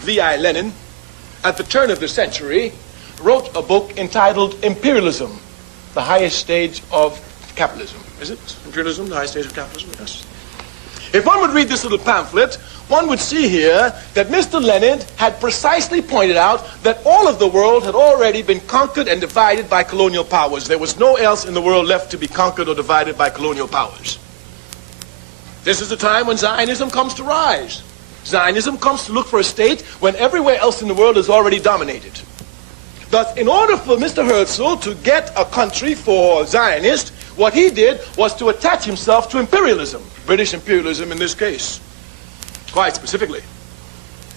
V.I. Lenin, at the turn of the century, wrote a book entitled Imperialism, the highest stage of capitalism. Is it? Imperialism, the highest stage of capitalism? Yes. If one would read this little pamphlet, one would see here that Mr. Lenin had precisely pointed out that all of the world had already been conquered and divided by colonial powers. There was no else in the world left to be conquered or divided by colonial powers. This is the time when Zionism comes to rise. Zionism comes to look for a state when everywhere else in the world is already dominated. Thus, in order for Mr. Herzl to get a country for Zionists, what he did was to attach himself to imperialism, British imperialism in this case, quite specifically.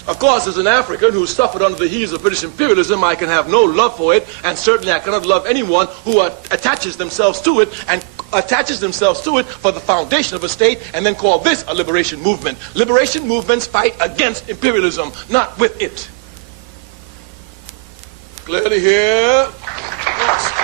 Of course, as an African who suffered under the heels of British imperialism, I can have no love for it, and certainly I cannot love anyone who attaches themselves to it and attaches themselves to it for the foundation of a state and then call this a liberation movement. Liberation movements fight against imperialism, not with it. Clearly here. Yes.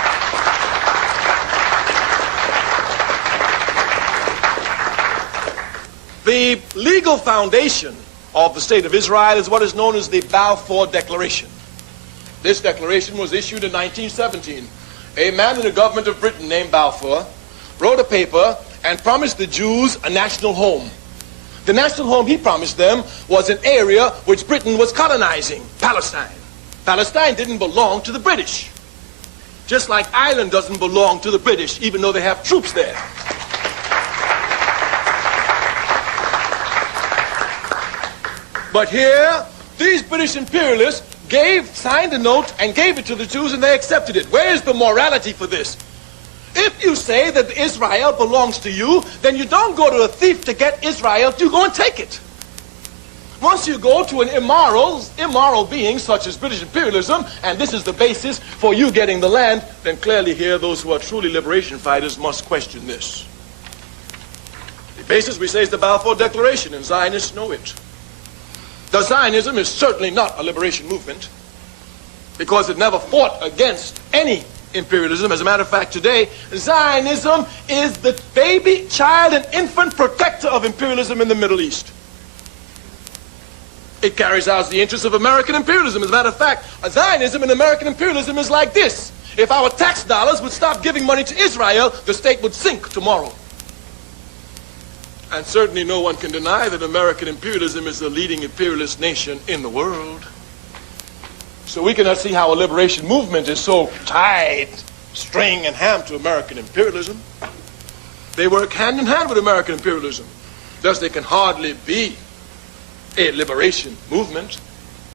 The legal foundation of the State of Israel is what is known as the Balfour Declaration. This declaration was issued in 1917. A man in the government of Britain named Balfour wrote a paper and promised the Jews a national home. The national home he promised them was an area which Britain was colonizing, Palestine. Palestine didn't belong to the British. Just like Ireland doesn't belong to the British, even though they have troops there. But here, these British imperialists signed a note and gave it to the Jews and they accepted it. Where is the morality for this? If you say that Israel belongs to you, then you don't go to a thief to get Israel, you go and take it. Once you go to an immoral being such as British imperialism, and this is the basis for you getting the land, then clearly here those who are truly liberation fighters must question this. The basis, we say, is the Balfour Declaration, and Zionists know it. The Zionism is certainly not a liberation movement because it never fought against any imperialism. As a matter of fact, today, Zionism is the baby, child, and infant protector of imperialism in the Middle East. It carries out the interests of American imperialism. As a matter of fact, Zionism and American imperialism is like this. If our tax dollars would stop giving money to Israel, the state would sink tomorrow. And certainly no one can deny that American imperialism is the leading imperialist nation in the world. So we cannot see how a liberation movement is so tied, string and ham to American imperialism. They work hand in hand with American imperialism. Thus they can hardly be a liberation movement.